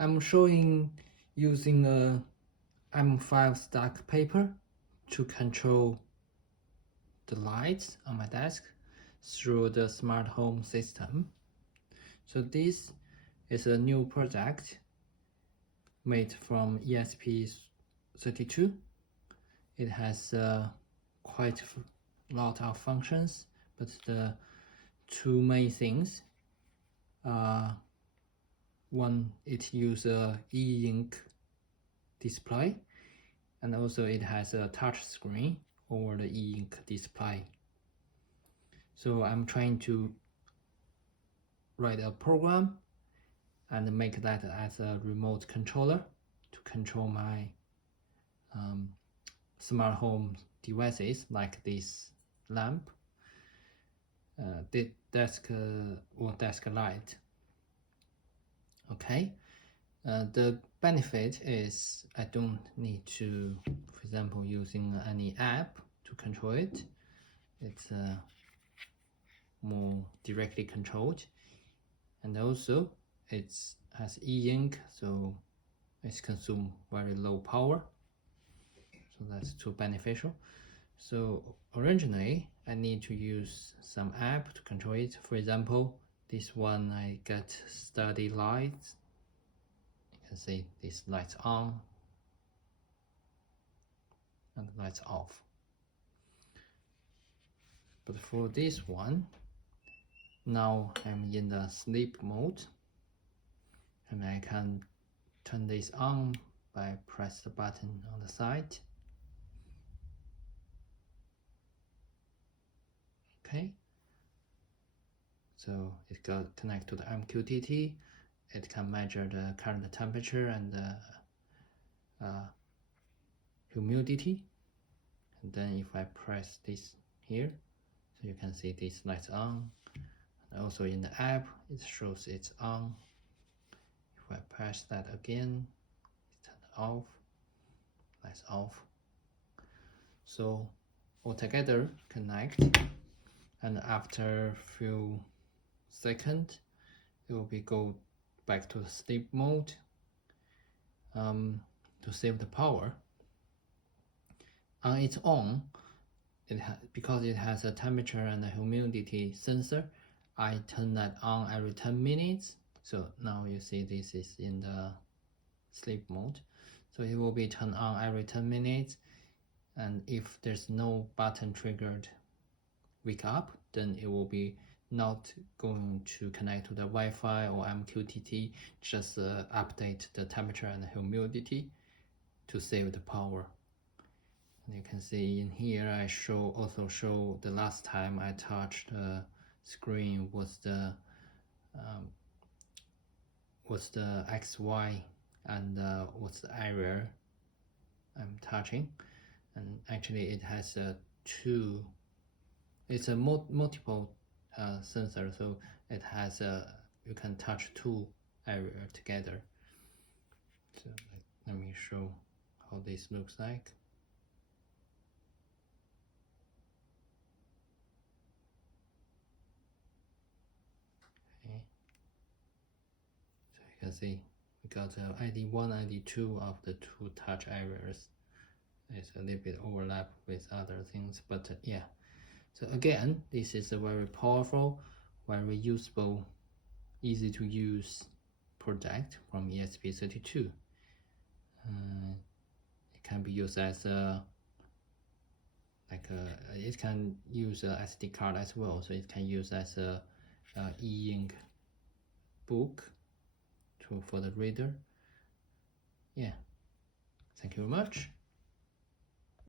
I'm showing using a M5 stack paper to control the lights on my desk through the smart home system. So this is a new project made from ESP32. It has quite a lot of functions, but the two main things are one, it uses a e-ink display, and also it has a touch screen over the e-ink display. So I'm trying to write a program and make that as a remote controller to control my smart home devices like this lamp, the desk or desk light. Okay, the benefit is I don't need to, for example, using any app to control it. It's more directly controlled, and also it has e-ink, so it's consume very low power, so that's too beneficial. So originally I need to use some app to control it. For example, this one I get study lights. You can see this lights on and lights off. But for this one, now I'm in the sleep mode, and I can turn this on by press the button on the side. Okay, so it got connect to the MQTT. It can measure the current temperature and the humidity. And then if I press this here, so you can see this lights on. And also in the app, it shows it's on. If I press that again, it's turned off, lights off. So altogether connect, and after a few seconds, it will be go back to the sleep mode to save the power. On its own, because it has a temperature and a humidity sensor, I turn that on every 10 minutes. So now you see this is in the sleep mode. So it will be turned on every 10 minutes. And if there's no button triggered wake up, then it will be not going to connect to the Wi-Fi or MQTT, just update the temperature and the humidity to save the power. And you can see in here I also show the last time I touched the screen was the XY and what's the area I'm touching. And actually it has it's a multiple sensor, so it has you can touch two areas together. So let me show how this looks like. Okay, so you can see we got ID1, ID2 of the two touch areas. It's a little bit overlap with other things, but yeah. So again, this is a very powerful, very usable, easy to use project from ESP32. It can be used as it can use a SD card as well, so it can use as a e-ink book for the reader. Yeah, thank you very much.